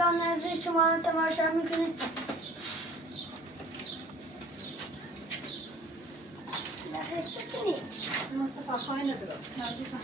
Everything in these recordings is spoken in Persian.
اکران عزیز شما رو تماشا میکنید. لحظه چه کنی؟ مصطفی خواهی ندرست کن عزیزم.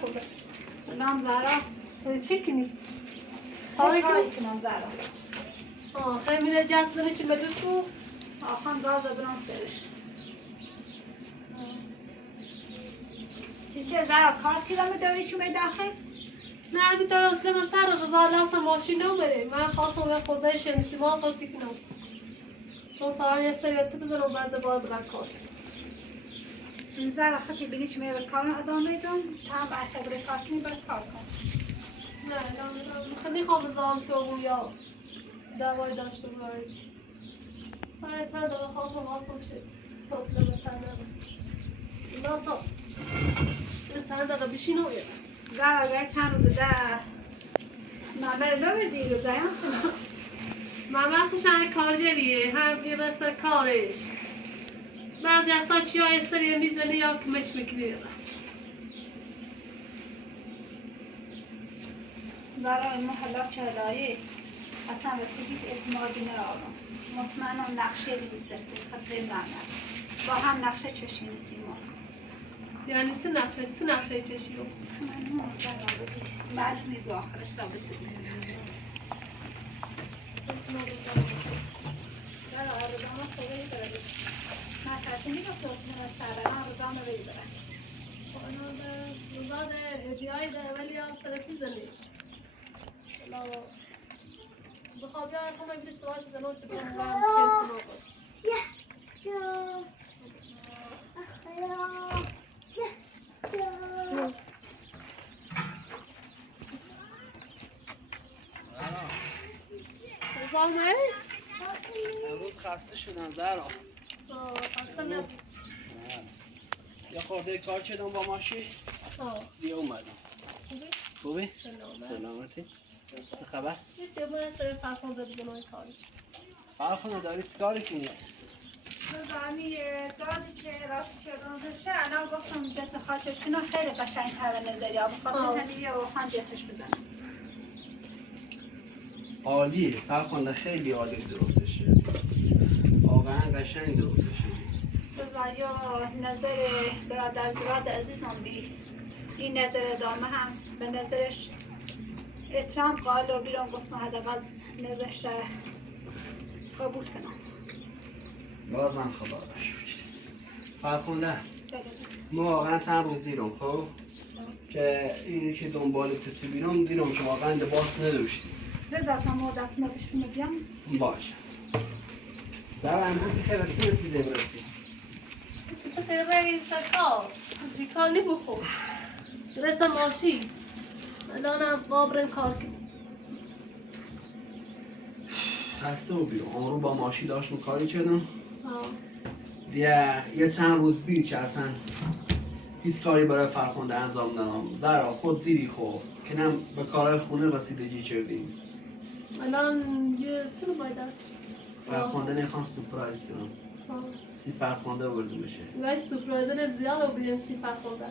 فرخنده. سلام زهرا. چی کنی؟ کاری کنم زهرا. خیلی جست داری چی بدوستو؟ آخان گاز برام سرش. چی زهرا کار چی رو داری چی داخل؟ نه بیتر اصلا من سر رضا لحظه ماشین نمیره. من خواستم یه خورده شمسی مال خود بکنم. چون تا یه سریعت بزنم بعد بار برای کار. زهرا خطی بینی چی به کار ادامه میدم. تا بعد خبر کار کنی باید کار کن. نه خیلی خواب بزنم تو یا دوای داشته باید. من چند دقیقه خواستم چه حوصله به سر ندارم. نه تا چند دقیقه بشینم یه. زهرا یه چند روز ده معمر نمیردی رو زیان سنم. معمر خوشم کارجریه هم یه بسر کارش. بعضی اصلا چی های سریع میزنه یا کمچ میکنی زهرا این محلا چهدایی اصلا به تو هیچ اعتمادی ندارم. مطمئنم نقشه بسرتی خطه معمر با هم نقشه چشمی سیما. یعنی چه نقشه چشی رو؟ من زهرا بگید معلومی به آخرش ثابت بسرتی. زهرا آرزاما خوبه داره. من کسی میگفت توصیل از سربران آرزاما رو داره. انا به روزاد بیایی ده ولی هم سرطی زنی. بخواب بیایی خواهم این بیست واش زنون که برم برم چه سنو بود. زهره؟ امروز خسته شدن زهرا. خسته نبود. یه خورده کار کردم با ماشی. بیا اومدم. خوبی؟ سلامتی؟ چه خبر؟ هیچی من سر فرخنده بزنم کاری. فرخنده داری چه کاری کنی؟ زمین گازی که راست کردن زشه الان گفتم جت خاچش کنم خیلی قشنگ تر نظری ها بخاطر همین یه روخان جتش بزنم. عالیه فرخنده خیلی عالی درستشه. واقعا قشنگ درستشه. رضا نظر برادر جواد عزیزم بی این نظر ادامه هم به نظرش احترام قائل و بیرون گفتم حداقل نظرش را قبول کنم. بازم خدا را شکر. فرخنده ما واقعا چند روز دیرم خب که اینی که دنبال تو بیرون دیرم که واقعا لباس نداشتی. رضا تا ما دست ما بشون بیام باشه. در امروزی که برسی نتیزه برسی. چطور رئیس کار؟ بیکار نبخور. رئیس ماشی. الان بابرن کار کنم. خسته و بیرون آن رو با ماشی داشتم کاری کردم. یه چند روز بیر که اصلا هیچ کاری برای فرخنده انجام ندادم. زهرا خود دیدی خب که نم به کارهای خونه رسیدگی کردیم. الان یه چی رو باید است؟ فرخنده نخوام سپرایز کنم. سی فرخنده بردیم بشه. گاهی سپرایزر زیاد رو بیدیم سی فرخنده.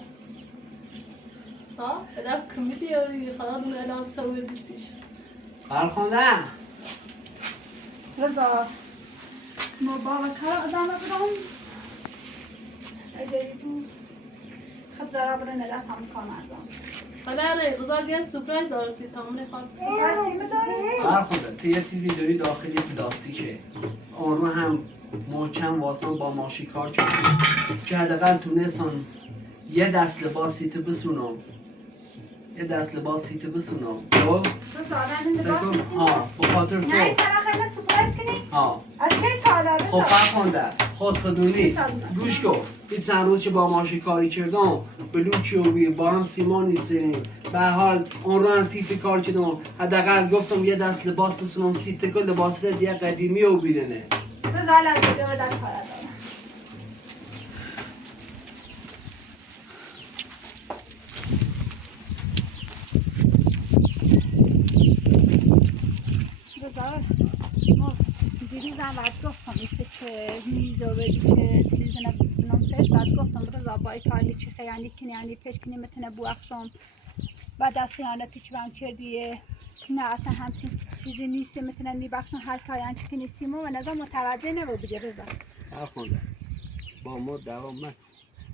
ادب کمیدی اوری خدا دون الان چوه بیسیش. فرخنده رضا ما با کار ادامه بدم اجازه تو خب زهرا برای ندت هم کار انجام حالا نه رضا گه سپرایز دارستی تمام خواهد سیمه داری؟ فرخنده تو یه چیزی داری داخلی پلاستیکه آن رو هم محکم واسم با ماشی کار کردیم که حداقل تونستم یه دست لباس سیت بسونم خب بخاطر تو نه این طرف خیلی سپرایز کنی؟ از چه تالا رضا؟ خب فرخنده خودخدونی گوش کن این چند روز که با ماشی کاری کردم بلوکی و بیر با هم سیمان نیستیم به حال اون رو هم سیت کار کردم حداقل گفتم یه دست لباس بسونم سیت که لباس را دیگه قدیمی و بیرنه رضا لازم به در کار دارم ما دیروزم بعد گفتم ایسه که میز و بدی که تلویزیون بنام سرش بعد گفتم رضا با کاری چی خیلی کنی یعنی پیش کنی متنه بو اخشام بعد از خیانتی که بهم کردیه نه اصلا همچین چیزی نیست متنه میبخشن هر کاری انچه کنی سیمو و نظر متوجه نبودی رضا فرخنده با ما دوام من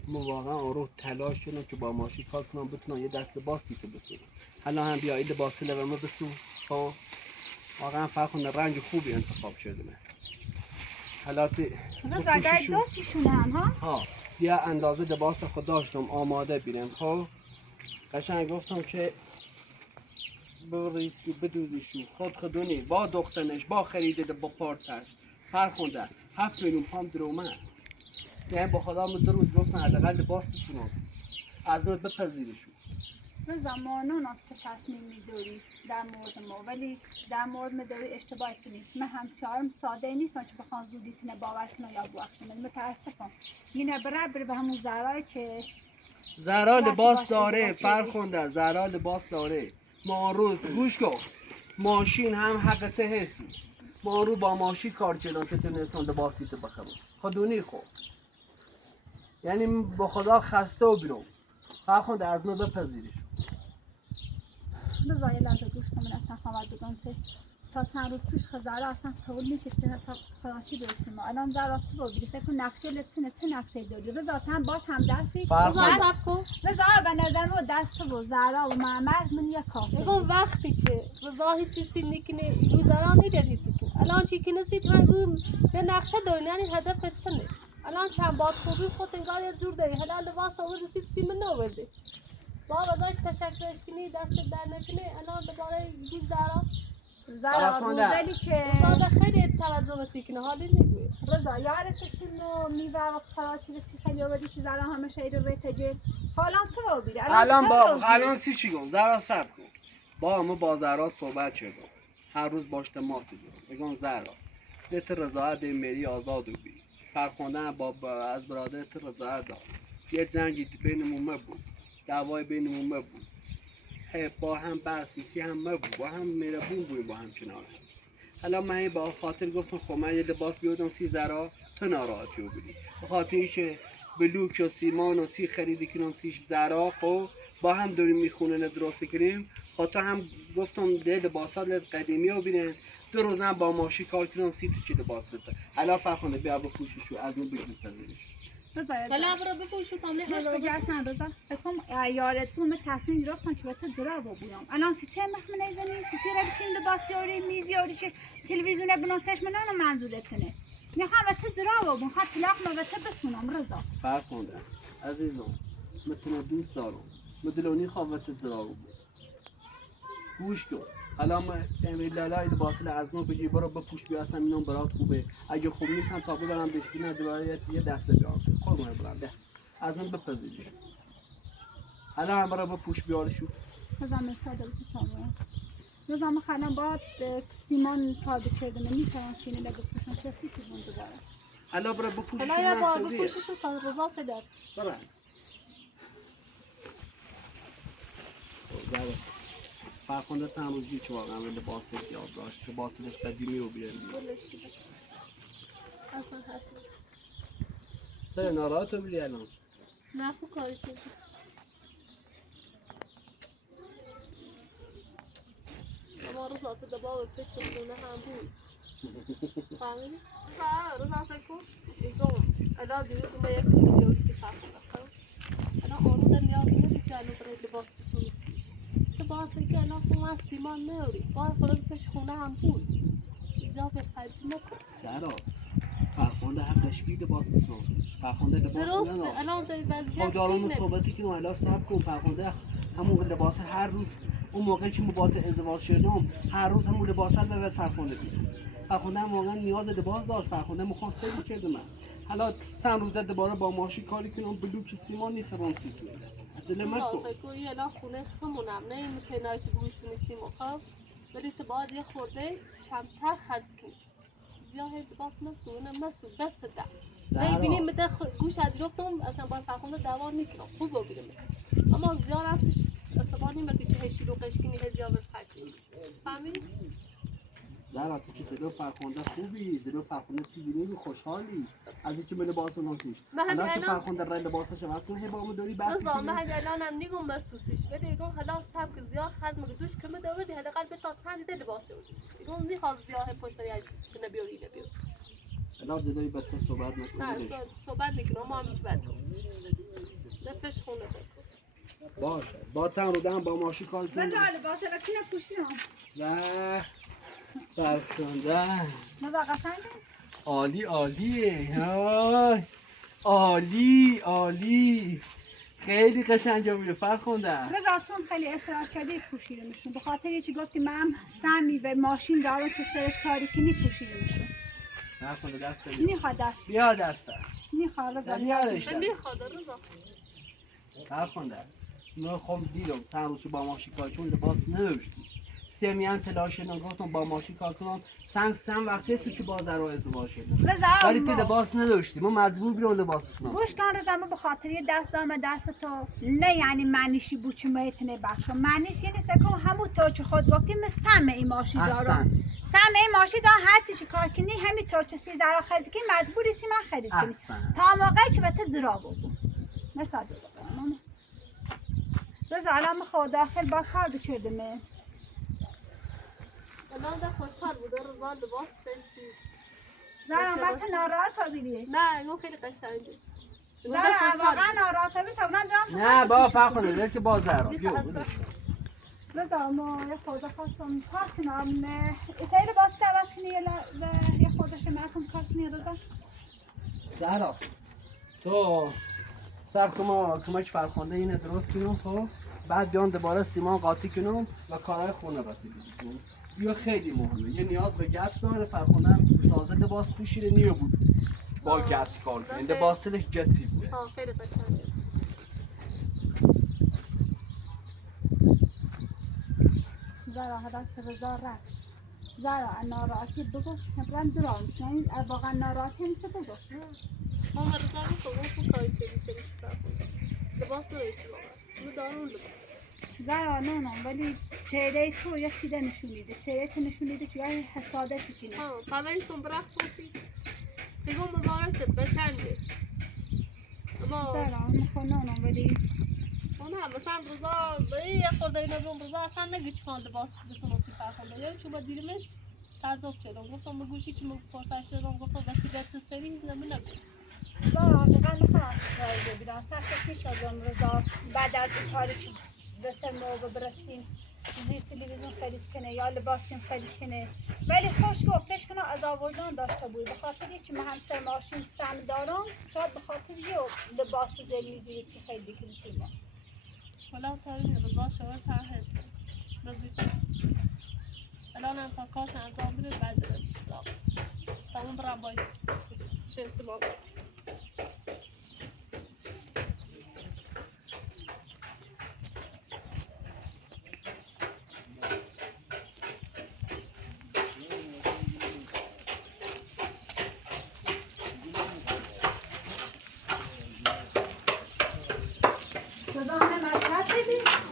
ما واقعا رو تلاش کنم که با ماشین کار کنم بتونم یه دست باسی تو بسونم. حالا هم بیایید باسی لبمه بسون. خب واقعا فرخنده رنگ خوبی انتخاب شده من. حالا رضا دای دو تیشونه هم ها؟ بیا اندازه لباس خود داشتم آماده بینم. خب قشنگ گفتم که بریزشو بدوزشو خودخدونی با دختنش با خریده با پارسش. فرخنده 7 میلیون پام درومه. یعنی با خدا من 2 روز گفتم حداقل لباس بسونم از من بپذیرشو. رضا ما نونات چه تصمیم میداری در مورد ما، ولی در مورد مداری اشتباه کنید. من همچنان ساده نیستم که بخوام زودی تنه باور کنم یا بخشم. من متاسفم اینه برابر به همون زهرایی که زهرا لباس داره. فرخنده زهرا لباس داره. ما روز گوش کن ماشین هم حقته هستی. ما رو با ماشین کار کردم که تونستم لباسی تو بخرم. خودونی خوب یعنی با خدا خسته و بیرون. فرخنده از من بپذیرش. رضا یه لحظه گوش کن. من اصلا خواهد بگم چه تا چند روز پیش زهرا اصلا قبول نیست تا خراشی برسیم. ما الان زهرا چه بود بیرسه که نقشه لطنه چه نقشه داری. رضا هم باش هم دستی رضا به نظر ما دست و زهرا و معمر من یک کاسه بگم وقتی چه رضا هیچ چیزی نکنه ایگو زهرا نیرد هیچی کنه. الان چی کنه سی تنگو به نقشه داری یعنی هدفت سنه. الان چند باد خوبی خود انگار یه جور داری. حالا لباس آورد سی سیم نورده با ازش تشکرش کنی دست در نکنه. الان دوباره ایگو زهرا روزلی که رضا خیلی توجه کنه حالی نمیگه. رضا یارت سنو میوه و خراچی به چی خیلی آوردی چه زهرا همشه ایره روی تجل حالا چه با بیره الان سی چی گم زهرا صبر کن. با همه با زهرا صحبت کردم هر روز باش تماس دارم. بگم زهرا دت رضایت میری آزاد بی. فرخنده با از برادرت رضایت داد. یه جنگی بینمون بود دعوای بینمون بود. با هم بحثی هم مبود با هم مهربون بودیم با هم کنار. حالا من با خاطر گفتم خب من یه لباس بیادم سی زهرا تو ناراحتی رو بدی به خاطر اینکه بلوک و سیمان و سی خریدی کنم سی زهرا. خب با هم داریم میخونه درست کنیم. خاطر هم گفتم ده لباسات قدیمی رو بینن 2 روز هم با ماشی کار کنم سی تو چی لباس بده. حالا فرخنده بیا بپوششو از اون بگیر پذیرش. حالا برو بپوشو تا نه روش بجرسن رضا سکم یارت بوم تصمیم گرفتم که بهت جرا بگویم. الان سی مخمنه زنی سی رسیم لباسیاری میزیاری که تلویزیون بناسش منو منظورتنه. میخوام بهت جرا بگم خاطر طلاق ما بهت بسونم رضا. فرخنده عزیزم متن دوست دارم مدلونی خواه بهت جرا بگم. گوش کن حالا ما لالای لباس از ما بگی برو بپوش بیا اصلا اینم برات خوبه. اگه خوب نیستم تا ببرم دشبینه دوباره یه دسته بیارم خودمون برام ده از من بپذیرش. حالا هم برای بپوش بیارشو. رضا مرساده بچه تامه رضا ما خیلی باید سیمان کار بکرده نمیتونم چینه بپوشم چه سی تو بونده داره. حالا برای بپوششو حالا یه بار مسئولیه. بپوششو تا رضا سدد برای فرخنده سه روز دیگه واقعا لباس یاد داشت لباسش قدیمی رو بیاریم اصلا حتی سه ناراحت رو بیاری الان نه خوب کاری چیزی اما رضا تو دبا به پیچ خونه هم بود فهمیدی؟ رضا سکو ایگم الان دیروز ما یک ویدیو سی فرخنده خرم الان آروده نیاز نمی جلو برای لباس بسونی سیش لباسی که الان خونه از سیمان نیاری باید خود پیش خونه هم بود اضافه خرجی نکن زهرا فرخنده حقش بی لباس بسازش. فرخنده لباس درسته نداشت. الان در وضعیت خب دارم صحبتی که الان صبر کن. فرخنده همون لباس هر روز اون موقعی که مبات ازدواج شدم هر روز همون لباس رو ببر فرخنده بیرون. فرخنده هم واقعا نیاز لباس داشت. فرخنده میخوام سری کرده من حالا چند روز دوباره با ماشی کاری کنم بلوک سیمان نیخرم سی تو از من کو گویی الان خونه خمونم نه این کنایش بویسونی سیمو خب ولی تو باید یه خورده کمتر خرج کنی زیاد لباس مسو بس ده میبینی مده گوش از جفتم اصلا باید فرخنده دوار میکنم خوب ببینم اما زیاد هم پیش اصابانی مگه چه هشی رو قشکنی هزیار بفرجی فهمید؟ زهرا تو که دلو فرخنده خوبی دلو فرخنده چیزی نمی خوشحالی از اینکه به لباس ناتیش الان که فرخنده رای لباسش عوض کنه با داری بحث کنی من همین الانم نگم مسوسیش ولی اگه حالا سبک زیاد خرج مگه دوش کمه داوردی حداقل به تا چند ده لباس بودی اگه میخواد زیاد پشت سری کنه بیاری خلاف زدای بچه صحبت نه نکنه. صحبت میکنم ما هم هیچ بد کنم نفش خونه بکن باشه با چند رو دم با ماشی کار کنم رضا لباس لکنه پوشیدم نه فرخنده مزا قشنگه عالی عالیه آی عالی عالی خیلی قشنگه بود فرخنده رضا چون خیلی اصرار کردی پوشیدمشون به خاطر یه چی گفتی من سمی به ماشین دارم چه سرش کاری کنی پوشیدمشون فرخنده دست بیا میخواد دست بیا دسته میخواد رضا بیارش من میخواد رضا فرخنده من خب دیدم چند روز با ماشی کار چون لباس نداشتی سمیان تلاش نگفتم با ماشی کار کنم سن وقتی است که باز در ازدواج شدم رضا ولی تو لباس نداشتی من مجبور بیرون لباس بسنم گوش کن رضا من به خاطر یه دست دارم دست تو نه یعنی معنیشی بود که میتونه بخشم معنیش یعنی سکو همون تو چه خود گفتی من سم این ماشی دارم سم این ماشی دارم هر چیزی کار کنی همین طور چه 13 خرید کنی مجبوری سی من خرید کنی تا موقعی که به تو جرا بگو مثلا ماما رضا الان خود داخل با کار بچرده من الان ده خوشحال بود رضا لباس سسی زهرا وقت ناراحت ها بیدی نه اینو خیلی قشنگه زهرا واقعا ناراحت ها بیدی تا من دارم نه با فرخنده دیگه که باز در رضا ما یه خورده خواستم کار کنم ایتایی لباس که عوض کنی یه خورده شمعتون کار کنی رضا زهرا تو سب کمک فرخنده اینه درست کنم خب بعد بیان دوباره سیمان قاطی کنم و کارهای خونه رسیدگی کنم بیا خیلی مهمه یه نیاز به گچ داره فرخنده هم تازه لباس پوشیده نیو بود با گچ کار کنه لباسش گچی بود خیلی قشنگه زهرا هداش رضا رفت زهرا ناراحتی بگو نبرم درام شنید واقعا ناراحتی نیست بگو ماما رضا میخوام کاری چه سری کار کنم لباس نداشتی واقعا اون دارون لباس زهرا نه ولی چهره تو یه چیده نشونیده چهره تو نشونیده چه یه حسادتی کنه فهمیدی برقص وسی خیلی مبارک شد قشنگه اما زهرا میخوام نه ولی نه مثلا رضا یه خورده اینا بهم رضا اصلا نگه چی خان لباس بسنوسی فرخنده یا چون با دیرمش تعذب شدم گفتم به گوشی چی پرسش شدم گفتم بسی دست سری هیچ نمی نگو زهرا واقعا نخواست کاری بیدن سخت میشدم رضا بعد از این کاری که دست موقع برسیم زیر تلویزیون خرید کنه یا لباسیم خرید کنه ولی خوش گفت پیش کنه از آوردن داشته بود به خاطر که من هم سر ماشین سم دارم شاید به خاطر یه لباس زیر چی خیلی کنیم ما حالا تا این رضا شوهر تا هست وظیفش الان هم تا کارش انجام بده بعد بره سراغ تمام برام باید شمسی ما باید رضا همه مصرف بدید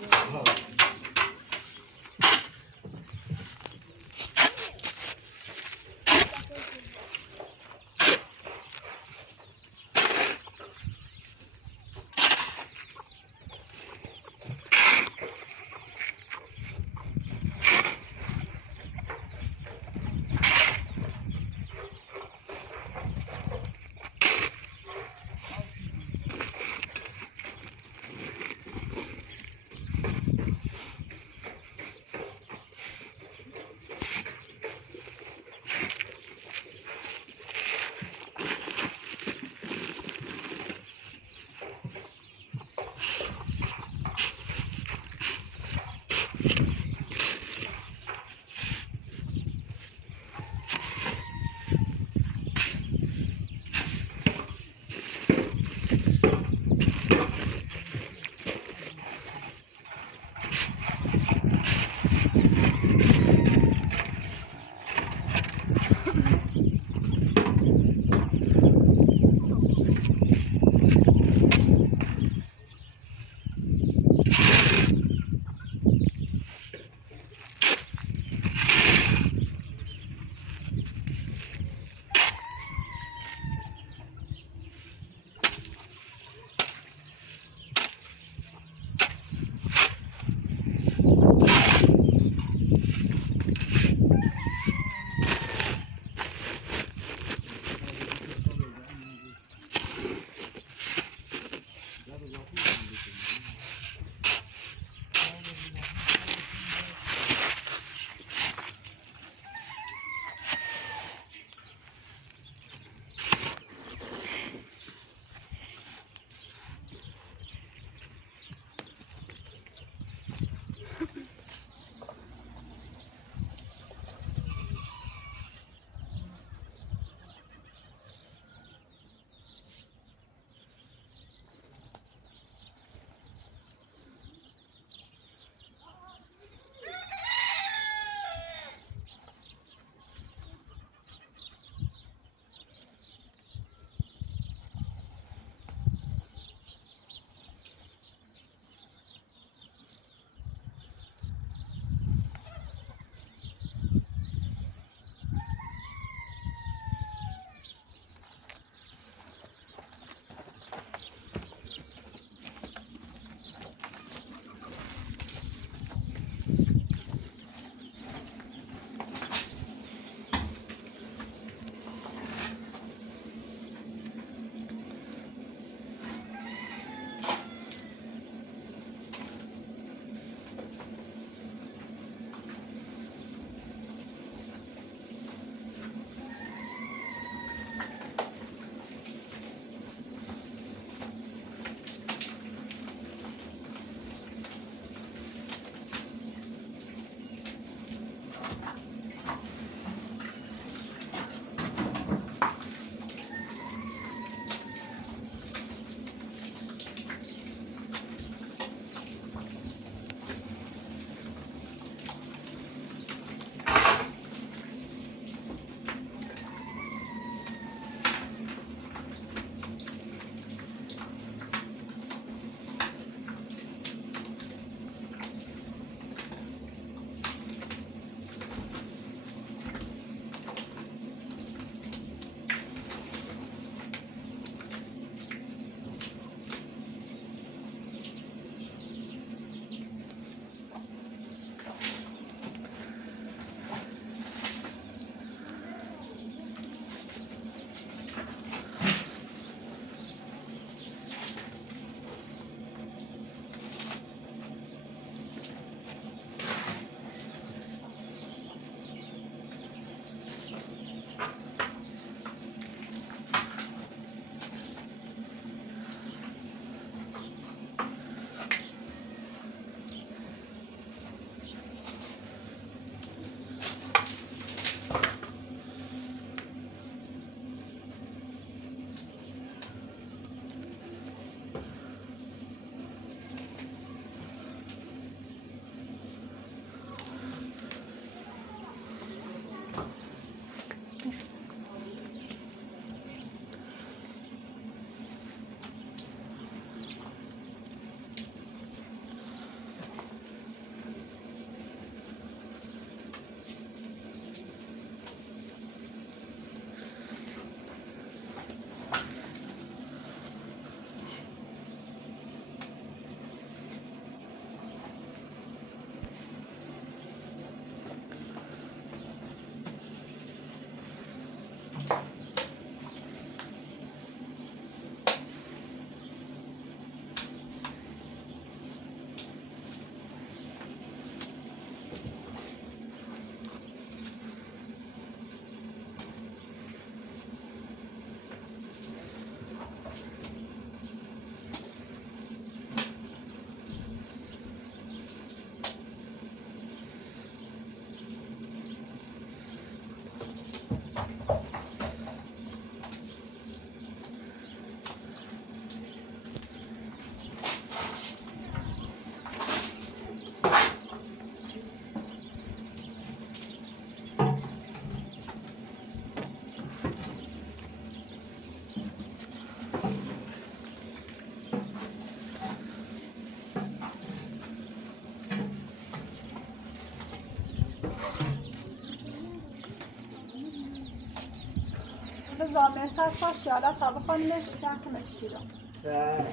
من ساعت باش یالا تا بخونمش ساعتمش دیدم سر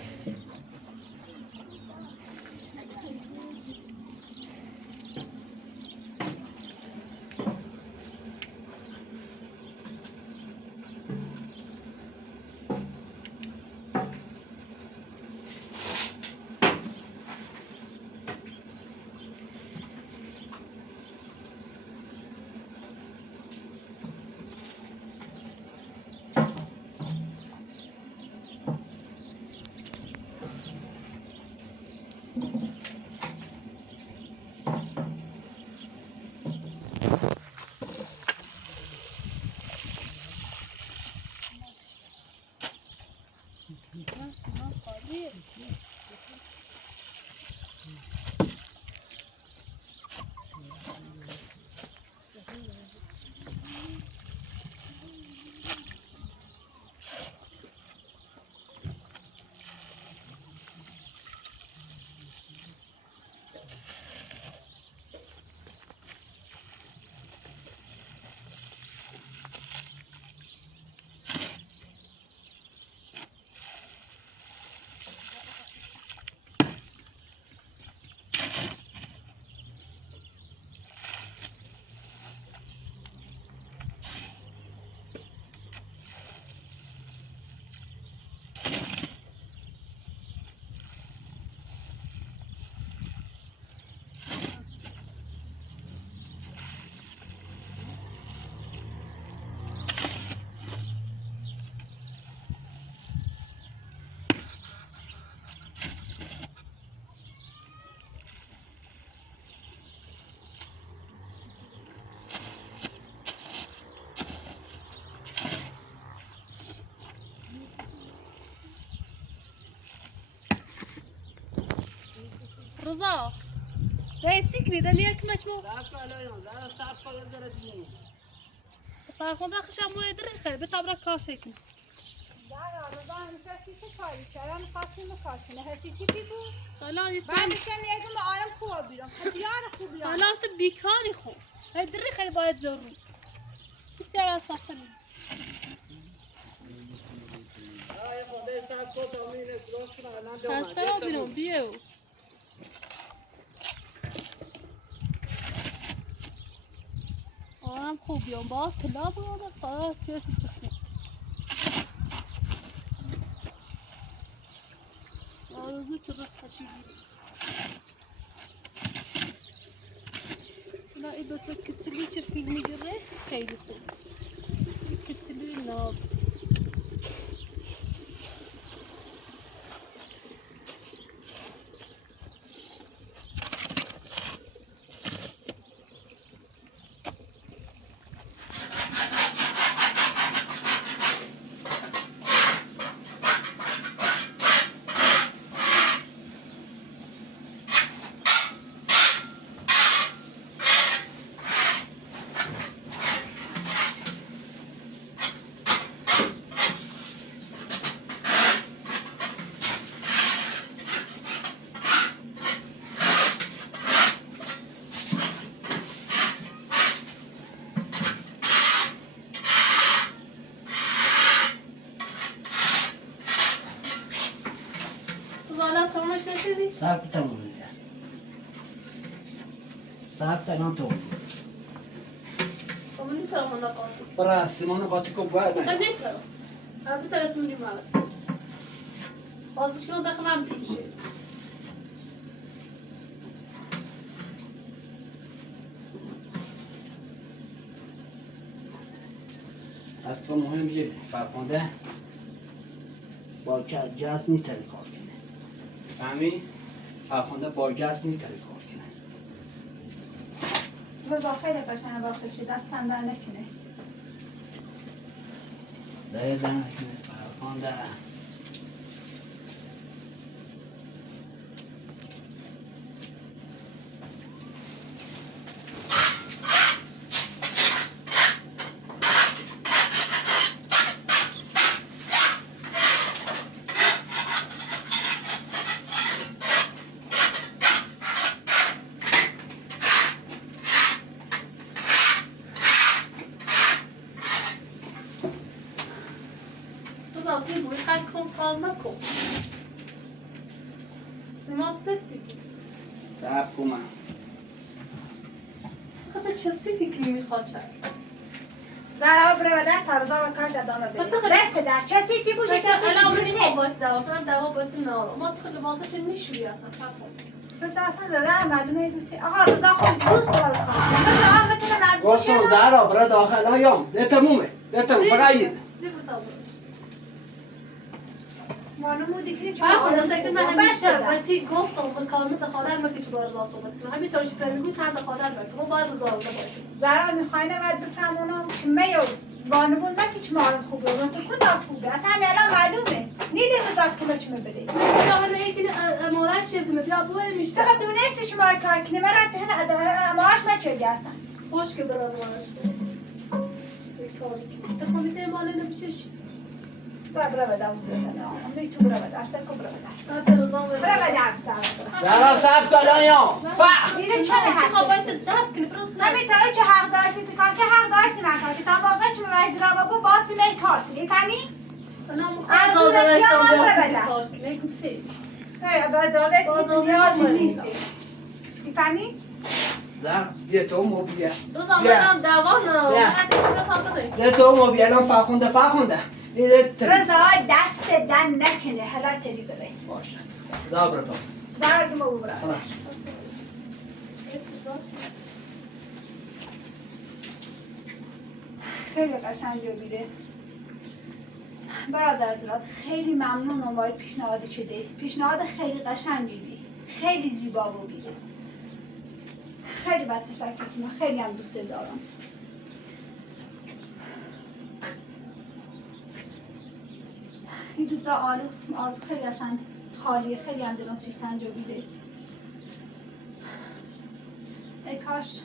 رضا ده چیکلی ده نیک مجموع صاف کن داره دینی فرخنده خشمونه دری خیلی به تبرک کاش کن زهرا رضا همیشه تو کاری کردن خاصی مکاشنه هستی کی بود حالا یه بعد میشه میگم به آرام خوب بیرم خیار خوب بیرم حالا تو بیکاری خوب هی دری خیلی باید ضرور چرا ساخته آی خدا صاف کن تا میره درست کنه الان خسته رو بیرون بیو آرام خوب بیام با طلا بودم تا چشم چخنه آرزو چرا خشیدی لا ای بس کتسلی چه فیلمی جره خیلی خوب کتسلی ناز صاف تموم صاف تمام تو ومن يكره من قاطي برا سیمان قاطی کو باید من خليك يكره أنا بترس مني ما قاطي شلون دخل عم بيمشي از که مهم یه فرخنده با گز نیتره کار کنه فهمی؟ فرخنده با گز نیتره کار کنه رضا خیلی قشنگ واسه چی دستم در نکنه زیر در نکنه فرخنده راضی بود خیلی کار نکن سیمان سفتی بود صبر کن من چقدر چه سیفی که میخواد چرد زهرا بره بدن ترزا و کارش ادامه بده بسه در چسی کی بوشه چسی الان کی من بوشه باید دوا کنم دوا باید نارو ما تو لباسش نشوری اصلا فرخنده بس اصلا زده معلومه بوشه آقا رضا خود دوست داره رضا آقا بتونه مزبور گفتم زهرا برای داخل هایام ده تمومه فقط یه زیب تا برو مانو مودی کنی چه فرخنده که من همیشه وقتی گفتم به کارم دخالت مکه چه با رضا صحبت کنم همین طور که میگوی تا دخالت بکنم ما باید رضا رو باید زهرا میخوای نباید بفهمونم که میو بانو بود نکی چه معلوم خوبه و تو کداست خوبه اصلا الان معلومه نیلی رضا که چه میبده یا حالا یکی امارش شد بیا بوی میشته چقدر دونستش ما کار کنی من رفته هن امارش مچه اصلا خوش که برام امارش کنم تخمیده ماله نبچش برا بدم صورتنه آنم می تو برا بدم اصلا کو برا بدم بعد رضا برا بدم زهرا صبر کن هایام اینه چه چه حرفی خواهید زد کنی برات نه همین طوری چه حق دارسی تو کار که حق دارسی من کار که تا موقع چه مجرا بگو باسی می کار کنی فهمی؟ انا مخواهد زازه داشتم بیاستی کار کنی گوتی با اجازه هیچ نیازی نیستی میفهمی؟ زهرا یه تو موبیه روزا منم دوانم یه تو موبیه الان فرخنده رضا دست دن نکنه حالا تری بره باشد خدا براتون زهرا که ما ببره خیلی قشنگ میده برادر جلاد خیلی ممنونم باید پیشنهادی شده پیشنهاد خیلی قشنگی بی خیلی زیبا بیده خیلی باید تشکر کنم خیلی هم دوست دارم این روزا آرزو خیلی اصلا خالیه خیلی هم دلم سویش تنجابیده ای کاش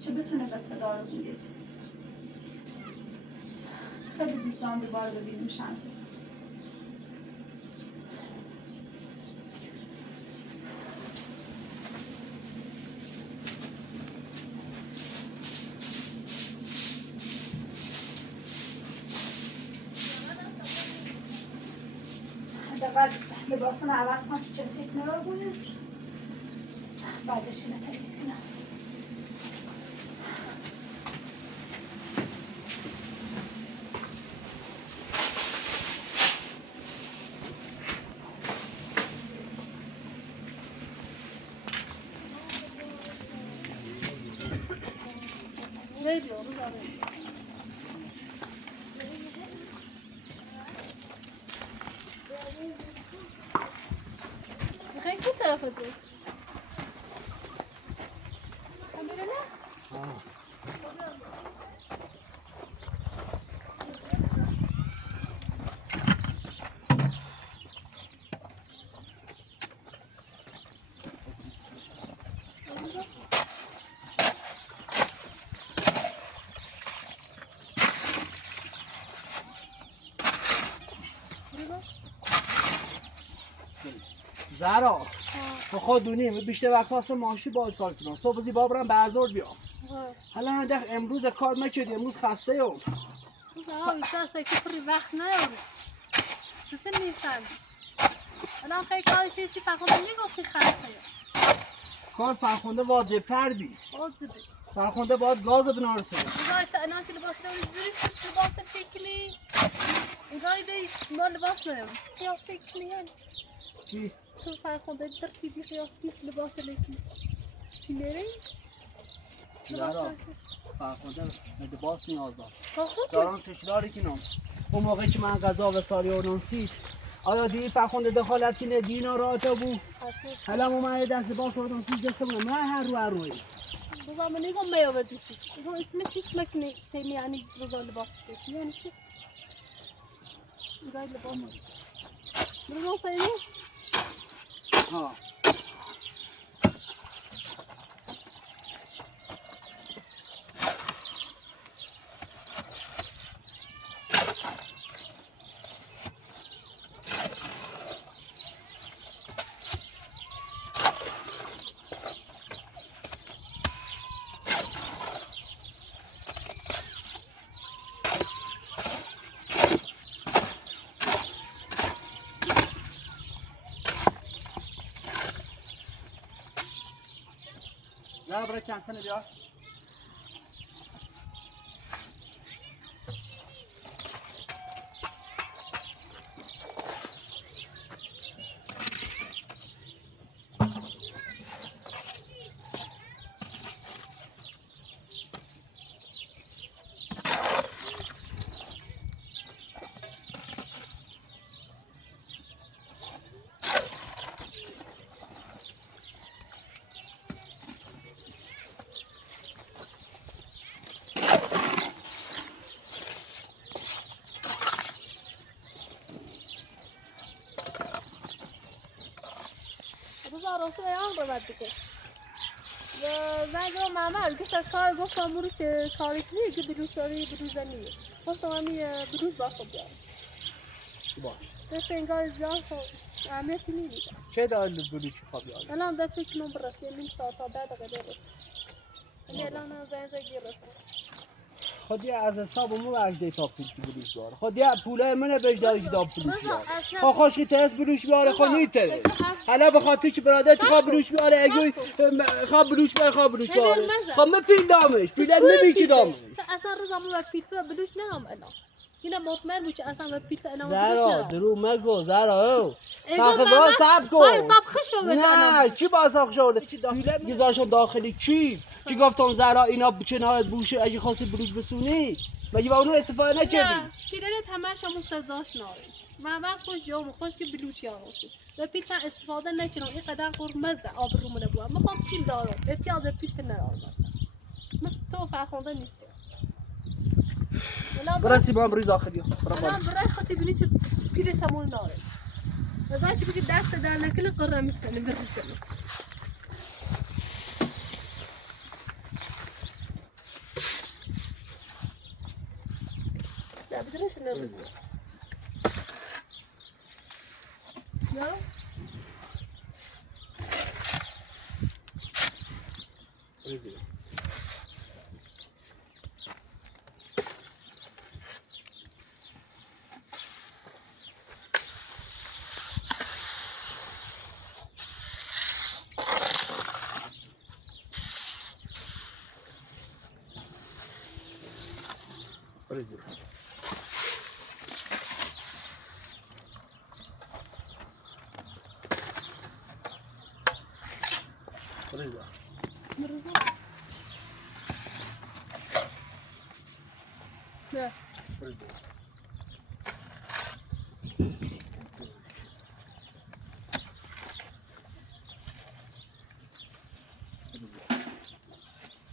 چه بتونه قطعه دارو بوده خیلی دوست دارم دوباره ببینیم شانسو بعد لباسم عوض کنم که کسی نرو بوده بعدش اینه تمیز کنم خیلی کی طرف است زهرا تو خود دونیم بیشتر وقت هست ماشی باید کار کنم صبح بزی بابرم به ازور بیام حالا هنده امروز کار نکردی امروز خسته ام روزا بیشتر که پری وقت نیاره چیزی میفهم الان خیلی کاری چیزی فرخنده میگفتی خسته کار فرخنده واجب تر بی واجبه فرخنده باید گاز بنارسه روزا الان چه لباس رو زوری کس لباس شکلی اونایی دی ما لباس نیم یا فکر نیست چی؟ تو فرخنده درشیدی قیافیس لباس لیکی سیمری زهرا فرخنده لباس نیاز دارم خود دارم تشراری کنم اون موقع که من غذا و سالی و نمسید آیا دی فرخنده دخالت کنه دینا راتا بود حالا من دست لباس و نمسید دسته بودم من هر روی روزا من نگم میآوردیش روزا اتنی پیس مکنی تیمی یعنی روزا لباس است یعنی چی روزا لباس روزا سایه ها زهرا برای چند سنه بیار. Zahra تو ایام رو بد بکن زنگ رو معمل که از کار گفتم برو که کاری کنی که بروز داری بروز نیه خواستم همی بروز با خود بیارم باش دفعه انگار زیاد اهمیتی نیده چه داری بروز چی خواب بیاری؟ الان دفعه کنم برسیم نیم ساعت تا 10 دقیقه برسیم الان زنگ گیر رسیم خودی از حساب مو وجده تا پول که بروش بیاره خودی پوله منه بهش داری که دا پولوش بیاره خب خوش که تست بروش بیاره خب نیته حالا به خاطر که برادر تو خواب بروش بیاره اگه خواب بروش بیاره خب من پیل دامش پیلت نمی چی دامش اصلا رضا مو و پیل تو بروش نهم الان اینا مطمئن بود که اصلا و پیل الان زهرا درو مگو زهرا او تخوا صبر کن نه چی با صاف شده پیلت گذاشتم داخلی کیف چی گفتم زهرا اینا چه نهایت بوشه اگه خواستی بروش بسونی مگه با اونو استفاده نکردی نه پیلت همش هم سزاش ناره من وقت خوش جام خوش که بلوچ یارسی و پیل استفاده نکنم این قدر قرمز آب رو منه بوا میخوام پیل دارم احتیاج پیل ندارم مثل تو فرخنده نیست برسی با هم ریز آخری برای خاطر بینی چه پیل تمون ناره نظر چی بگی دست در نکنه قرار میسنه برسنه لا بدرش نرز لا ریزی ریزی Reza. Reza. Ne? Reza.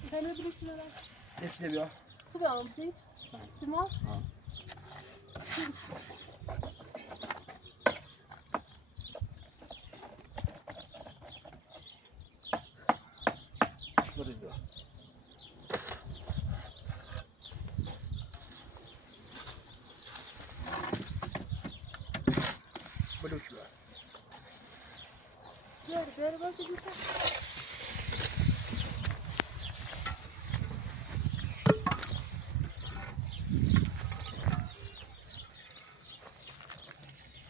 Sen ne biliyorsun lan? Hepsine bir al. Su da almış değil? Simon? Ha. Reza. Buluş ver. Ver bak bir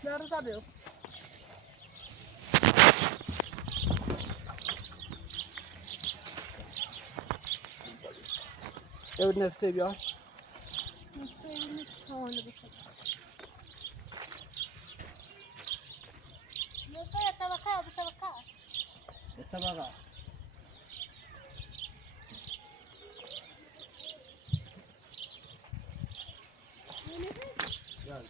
Zahra tabii. Evet ne seviyor? Nasıl tamam da bu. Nasıl tabaka bu tabaka? Tabaka. Gel.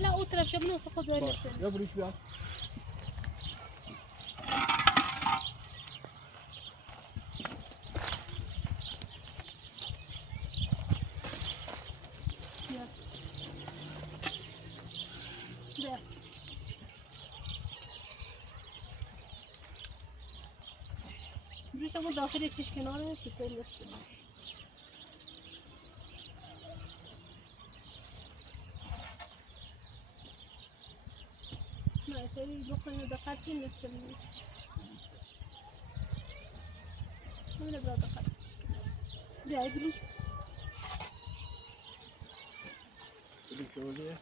لا اوترف شو بنوص خذ وين يا بروش بيع بروش اما داخل چیش کناره سوپر بسته نه تایی بخواهیم دقت کنیم نصف می همینه برا دقت بیایی بلوچ بلوچ اولیه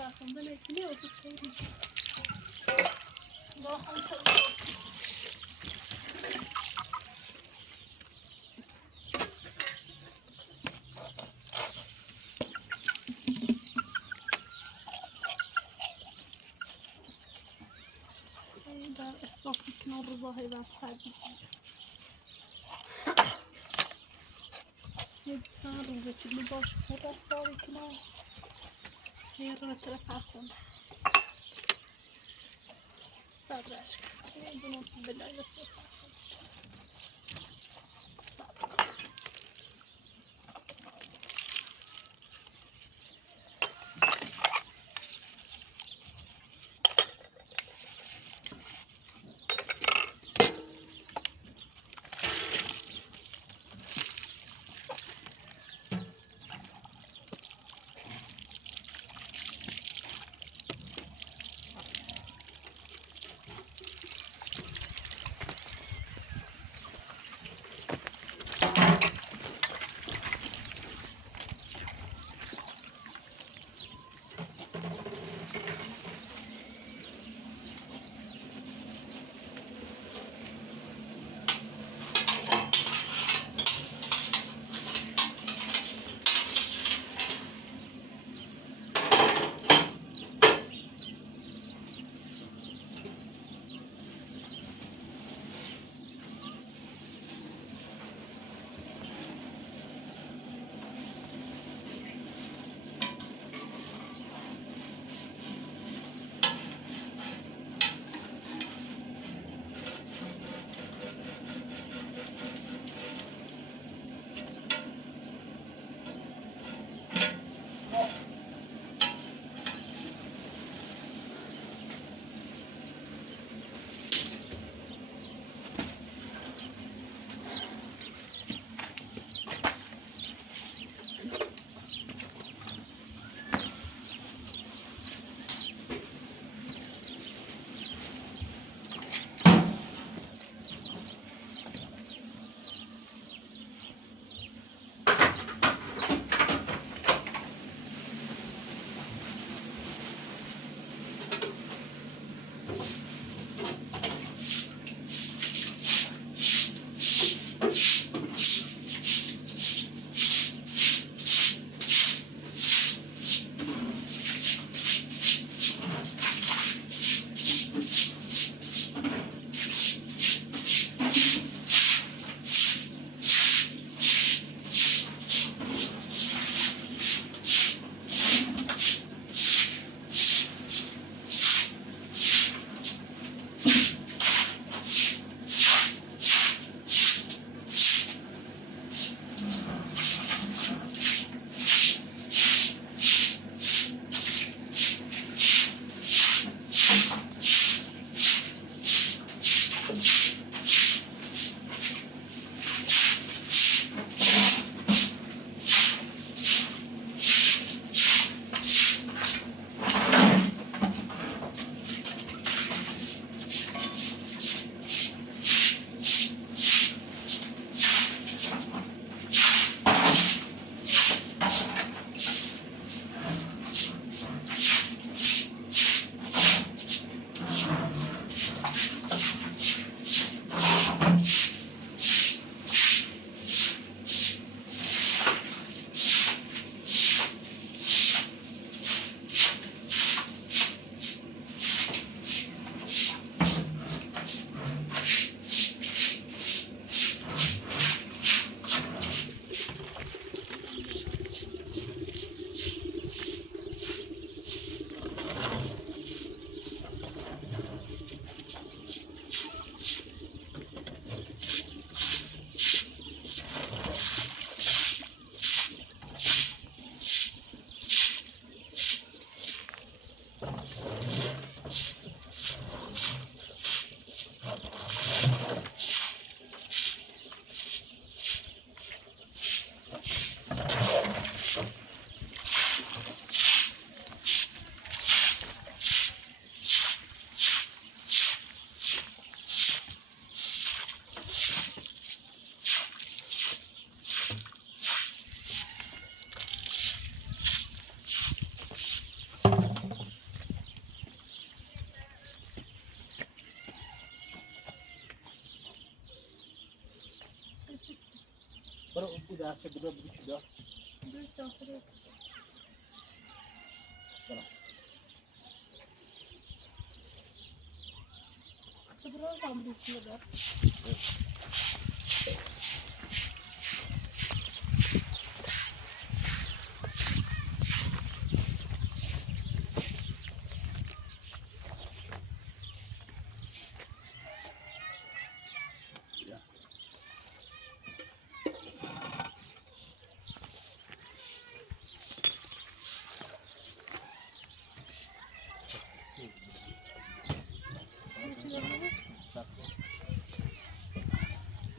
Farkhunda ne biliyorsa söyleyeyim. Daha hamsa biliyorsunuz. در احساسی کنار رضاهی بر سر بگیرم یه چند روزه چیلی باش خورد داری کنار یه رو طرف فرخونده صبرش کن یه بنوسی بلای بسید فرخونده صبر کن دستش بده بگو چی دار دوست داخلی تو برای هم دوستی دار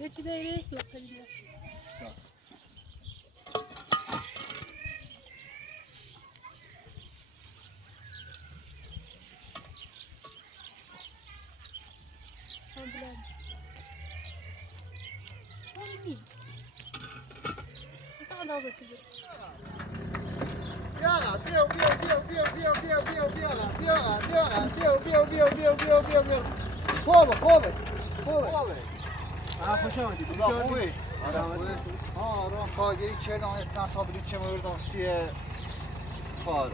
یه چی داری سوخت دیگه خوش آمدید خوبی؟ آره کارگری کردم تا بلیچه موردم سیه خارو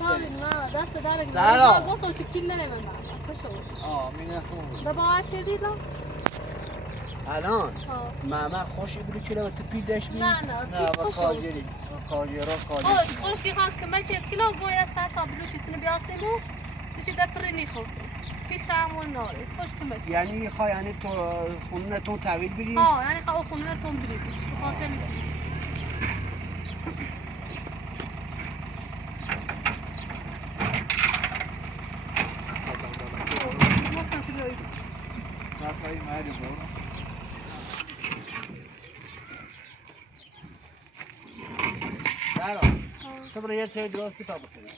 نه دست درک زهرا گفتم چی پیل نره من خوش آمد مینه خوب ده باور شدید الان ماما خوشی بلو چرا و تپیل داشت بی؟ نه با کارگری خوش که خواست که من که کلا گویا ساعت تا بلو چیزی بیاسیلو چی ده پرینی خوصی پیل تعمل ناره خوش که من یعنی خواه یعنی تو خونه تون تحویل بری؟ یعنی خواه خونه تون بری خاطر نفایی مردی برو زهرا تو برای یه سری درست کتاب بخونی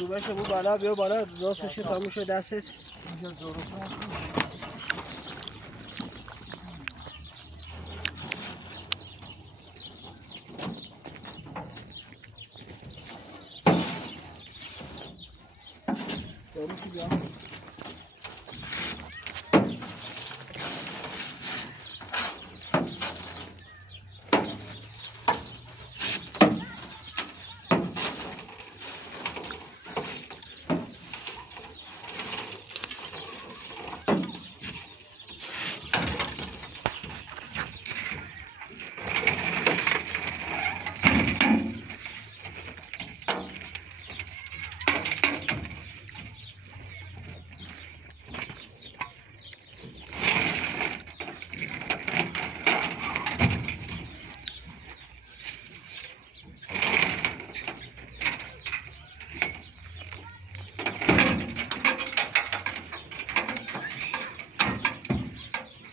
تو بشه بود بالا بیا بالا راستش تموم شد دستت اینجا زورتون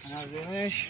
نازمش